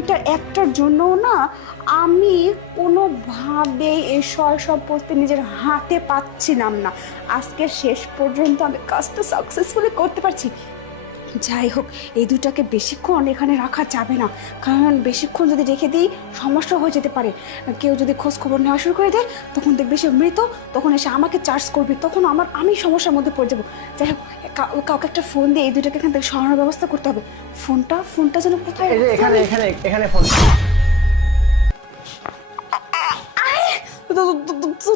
এটা একটার জন্যও না আমি কোনোভাবে এই সয় সম্পত্তি নিজের হাতে পাচ্ছিলাম না। আজকে শেষ পর্যন্ত আমি কাজটা সাকসেসফুলি করতে পারছি। যাই হোক, এই দুটাকে বেশিক্ষণ এখানে রাখা যাবে না, কারণ বেশিক্ষণ যদি রেখে দিই সমস্যা হয়ে যেতে পারে। কেউ যদি খোঁজ খবর নেওয়া শুরু করে দেয় তখন দেখবে সে মৃত, তখন এসে আমাকে চার্জ করবে, তখন আমি সমস্যার মধ্যে পড়ে যাবো। যাই হোক, কাউকে একটা ফোন দিয়ে এই দুটাকে এখান থেকে সরানোর ব্যবস্থা করতে হবে। ফোনটা যেন কোথায় এই যে রাখছি এখানে আমি। এখানে এখানে ফোন।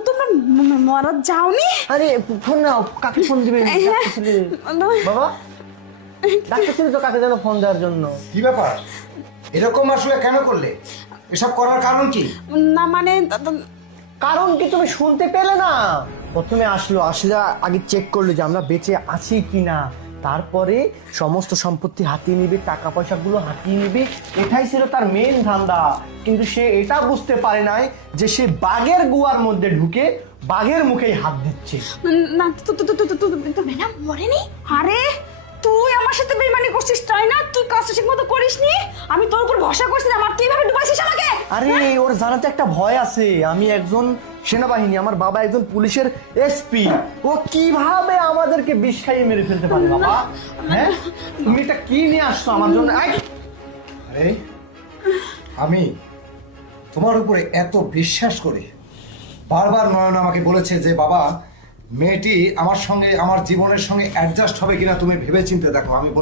তোমরা মারা যাওনি? আরে ফোন নাও, কাকে ফোন দিবে? ডাকতেছিলে? বাবা ডাকতেছিলে তো কাকে যেন ফোন দেওয়ার জন্য। কি ব্যাপার, এরকম আসলে কেন করলে? এসব করার কারণ কি? না মানে কারণ কি তুমি শুনতে পেলে না? প্রথমে আসলে আগে চেক করলো যে আমরা বেঁচে আছি কিনা, তারপরে সমস্ত সম্পত্তি হাতিয়ে নিবে, টাকা পয়সাগুলো হাতিয়ে নিবে, এটাই ছিল তার মেন ধান্দা। কিন্তু সে এটা বুঝতে পারে নাই যে সে বাঘের গুয়ার মধ্যে ঢুকে বাঘের মুখেই হাত দিচ্ছে। না তো ম্যাডাম মরেনি। আরে তুই আমার সাথে বেইমানি করছিস তাই না? তুই কাজটা ঠিক মতো করিসনি, আমি তোর উপর ভরসা করছিলাম আর তুই এভাবে ডুবাইছিস আমাকে। আরে ওর জানাতে একটা ভয় আছে, আমি একজন সেনাবাহিনী, আমার বাবা একজন পুলিশের এসপি, ও কিভাবে আমাদেরকে বিষ খাইয়ে মেরে ফেলতে পারে? বাবা হ্যাঁ, তুমি এটা কি নিয়ে আসছো আমার জন্য? আরে আমি তোমার উপরে এত বিশ্বাস করি, বারবার নয়ন আমাকে বলেছে যে বাবা মেয়েটি আমার সঙ্গে, আমার জীবনের সঙ্গে অ্যাডজাস্ট হবে কিনা তুমি ভেবে চিন্তে দেখো। আমি বলে